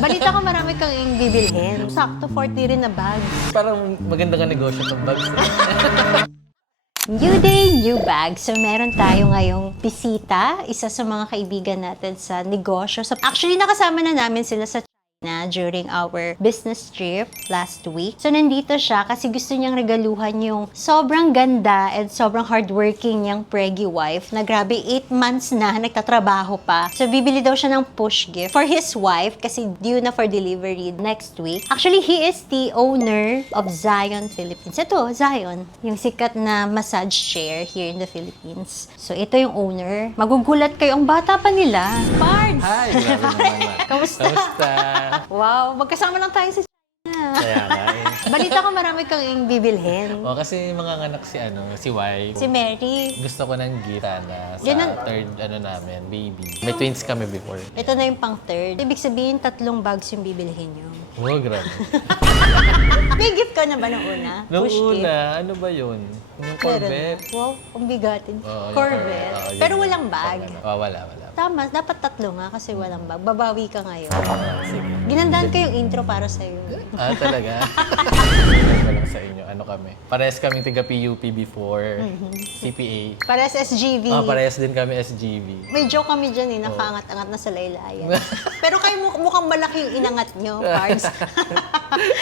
Balita ko marami kang bibilhin. Sakto 40 rin na bag. Parang maganda nga negosyo ng bags. New day, new bag. So, meron tayo ngayong bisita. Isa sa mga kaibigan natin sa negosyo. So, actually, nakasama na namin sila sa China during our business trip last week. So, nandito siya kasi gusto niyang regaluhan yung sobrang ganda and sobrang hardworking niyang preggy wife na grabe 8 months na nagtatrabaho pa. So, bibili daw siya ng push gift for his wife kasi due na for delivery next week. Actually, he is the owner of Zion Philippines. Ito, Zion, yung sikat na massage chair here in the Philippines. So, ito yung owner. Magugulat kayo, ang bata pa nila. Pards! Hi, grabe naman. Kamusta? Kamusta? Wow, magkasama lang tayo sa China. Kaya nga eh. Balita ko marami kang bibilhin. O kasi mga anak si Y. Si Mary. Gusto ko ng gita na sa Ganun. third namin, baby. May twins kami before. Ito na yung pang third. Ibig sabihin, 3 bags yung bibilhin nyo. Oh, grabe. May gift ka na ba nung una? Noong Push gift? una, ano ba yun? Yung Meron Corvette. na. Wow, ang bigatin. Oo, yung Corvette. Oo, yun Pero yun. walang bag. Wala. Tama, dapat 3 nga kasi walang bag. Babawi ka ngayon. Sige. Ginandaan ko yung intro para sa'yo. Ah, talaga? Sabihin ko lang sa inyo, ano kami. Parehas kaming tiga PUP before, CPA. Para sa SGV. Parehas din kami SGV. May joke kami dyan eh, nakaangat-angat na sa laylayan. Pero kayo mukhang malaki yung inangat nyo, Pards.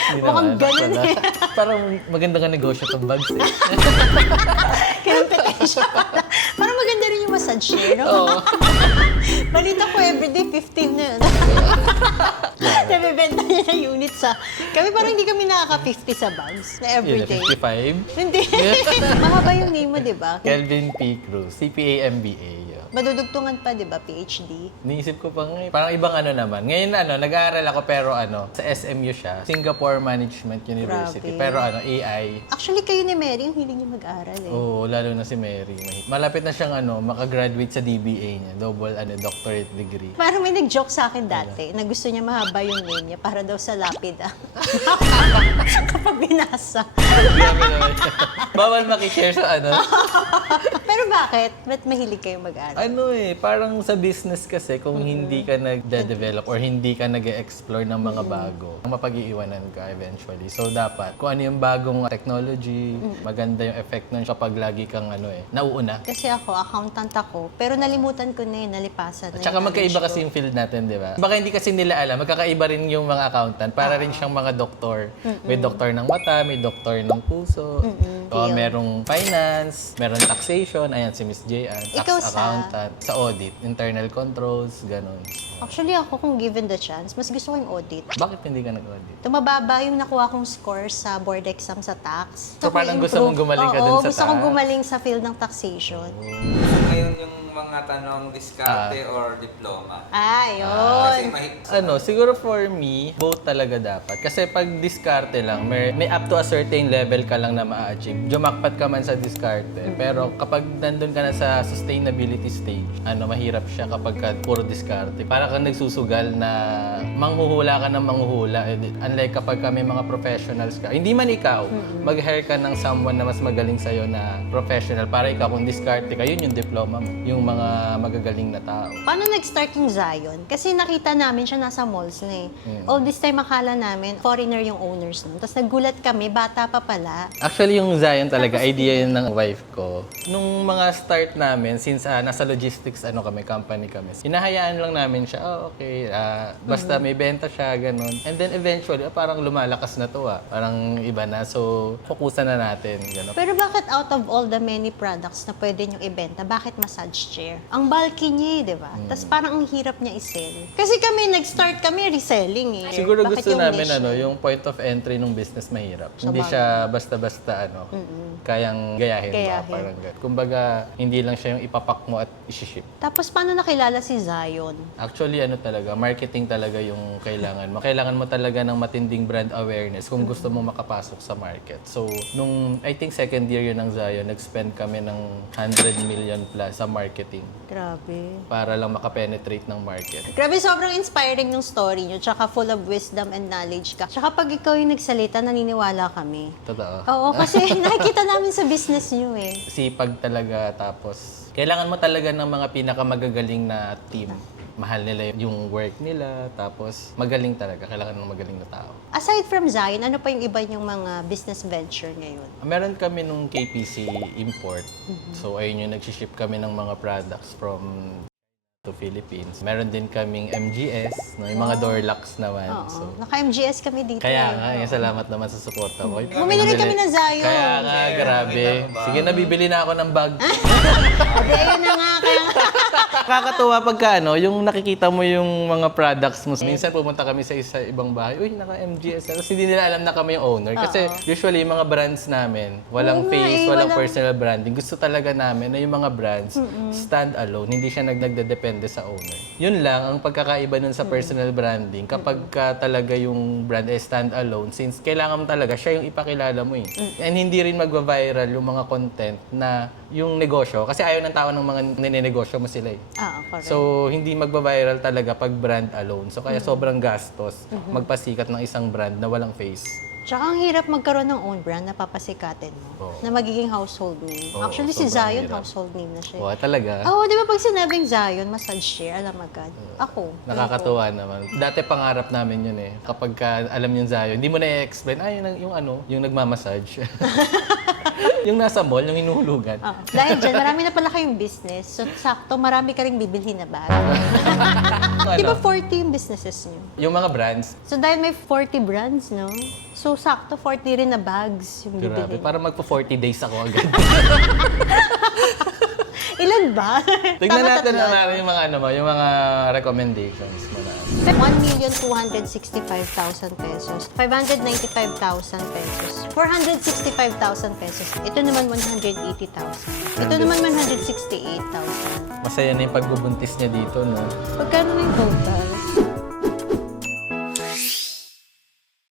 Hindi Mukhang naman, ganun wala. eh. Parang maganda nga negosyo tong bags eh. Kinumpetensya pala. Parang maganda rin yung massage chair, no? Oo. Balita ko everyday 15 na yun. Nabibenta niya na unit sa... Kami parang hindi kami nakaka-50 sa bags na Yun, everyday. 55. Hindi. Mahaba yung name mo, di ba? Kelvin P. Cruz, CPA MBA. Madudugtungan pa, di ba? PhD. Niisip ko pa nga eh. Parang ibang ano naman. Ngayon nag-aaral ako pero sa SMU siya. Singapore Management University. Grabe. Pero AI. Actually, kayo ni Mary, yung hiling niya mag-aral eh. Oo, lalo na si Mary. Malapit na siyang makagraduate sa DBA niya. Double doctorate degree. Parang may nag-joke sa akin dati na gusto niya mahaba yung name niya para daw sa lapid. Kapag binasa. Grabe naman siya. Bawal makishare sa Pero bakit? Ba't mahilig kayo mag-aral? Parang sa business kasi kung hindi ka nagde-develop or hindi ka nag-explore ng mga bago, mapag-iiwanan ka eventually. So dapat, kung ano yung bagong technology, maganda yung effect nun kapag lagi kang nauuna. Kasi ako, accountant ako, pero nalimutan ko na yun, nalipasan na At saka yung magkaiba knowledge kasi ko. yung field natin, di ba? Baka hindi kasi nila alam, magkakaiba rin yung mga accountant. Para rin siyang mga doktor. May doktor ng mata, may doktor ng puso. Field. Merong finance, merong taxation, ayan si Miss J. Tax Ikaw accountant. Sa audit, internal controls, ganun. Actually ako, kung given the chance, mas gusto ko yung audit. Bakit hindi ka nag-audit? Tumababa yung nakuha kong score sa board exam sa tax. So, parang gusto mong gumaling ka Oo, dun sa gusto kong tax? gumaling sa field ng taxation. So ngayon yung mga tanong diskarte or diploma. Ayun. Kasi Siguro for me, both talaga dapat. Kasi pag diskarte lang, may up to a certain level ka lang na ma-achieve. Jumakpat ka man sa diskarte. Pero kapag nandun ka na sa sustainability stage, mahirap siya kapag puro diskarte. Para kang nagsusugal na manghuhula ka ng manghuhula. Unlike kapag may mga professionals ka. Hindi man ikaw, mag-hire ka ng someone na mas magaling sa'yo na professional. Para ikaw, kung diskarte ka, yun yung diploma mo. Yung mga magagaling na tao. Paano nag-start yung Zion? Kasi nakita namin siya nasa malls na eh. All this time akala namin, foreigner yung owners nun. Tapos nagulat kami, bata pa pala. Actually, yung Zion talaga, idea yun ng wife ko. Nung mga start namin, since nasa logistics company kami, hinahayaan lang namin siya, okay, basta may benta siya, ganun. And then eventually, parang lumalakas na to Parang iba na, so fokusan na natin, ganun. Pero bakit out of all the many products na pwede nyo ibenta, bakit massage chair? Ang bulky niya eh, di ba? Tapos parang ang hirap niya i-sell. Kasi kami, nag-start kami reselling eh. Siguro Bakit gusto yung namin niche niya? yung point of entry ng business mahirap. Sa Hindi bagay. siya basta-basta kayang gayahin. Gayahin. Ba? Parang ganun. Kumbaga, hindi lang siya yung ipapak mo at isi-ship. Tapos paano nakilala si Zion? Actually, talaga, marketing talaga yung kailangan mo. Kailangan mo talaga ng matinding brand awareness kung gusto mo makapasok sa market. So, I think second year yun ng Zion, nag-spend kami ng 100 million plus sa marketing Grabe. para lang makapenetrate ng market. Grabe, sobrang inspiring ng story nyo. Tsaka full of wisdom and knowledge ka. Tsaka pag ikaw yung nagsalita, naniniwala kami. Totoo. Oo, kasi nakikita namin sa business nyo eh. Sipag talaga, tapos kailangan mo talaga ng mga pinakamagagaling na team mahal nila yung work nila, tapos magaling talaga. Kailangan ng magaling na tao. Aside from Zion, ano pa yung iba yung mga business venture ngayon? Meron kami nung KPC import. So, ayun yung nag-ship kami ng mga products from to Philippines. Meron din kaming MGS, no? Yung mga door locks naman. Oo. So, Naka-MGS kami dito. kaya eh. nga, salamat naman sa suporta mo. Bumili rin kami ng Zion. Kaya nga, grabe. Sige, nabibili na ako ng bag. Abi, ayun na nga. Kaya nga. Nakakatuwa pagka yung nakikita mo yung mga products mo. Minsan pumunta kami sa ibang bahay, uy, naka-MGS. Tapos hindi nila alam na kami yung owner. Kasi usually yung mga brands namin, walang Oo nga face, eh, walang walang- personal branding. Gusto talaga namin na yung mga brands stand alone, hindi siya nagdedepende sa owner. Yun lang ang pagkakaiba nun sa personal branding. Kapag ka talaga yung brand ay stand alone, since kailangan mo talaga siya yung ipakilala mo eh. And hindi rin magva-viral yung mga content na yung negosyo. Kasi ayaw ng tao ng mga ninenegosyo mo sila eh. Correct. So, hindi magba-viral talaga pag brand alone. So, kaya sobrang gastos magpasikat ng isang brand na walang face. Tsaka ang hirap magkaroon ng own brand na papasikatin mo. Oo. Na magiging household name. Oo, Actually, si sobrang Zion, hirap. household name na siya. Wow, talaga. Oo, di ba pag sinabing Zion, massage chair, alam agad. Ako. Nakakatuwa naman. Dati pangarap namin yun eh. Kapag alam yung Zayo, hindi mo na i-explain, yung nagmamassage. Yung nasa mall, yung hinuhulugan. Oo. Dahil dyan, marami na pala kayong business. So, sakto, marami ka rin bibilhin na bag. Di ba 40 yung businesses niyo? Yung mga brands, So, dahil may 40 brands, no? So, sakto, 40 rin na bags yung grabe. bibilhin. Para magpo 40 days ako agad. Ilan ba? Tignan Tama, natin tatlo. yung mga yung mga recommendations mo na. 1,265,000 pesos, 595,000 pesos, 465,000 pesos. Ito naman 180,000. Ito naman 168,000. Masaya na yung pagbubuntis niya dito, no? Pagkano na yung total?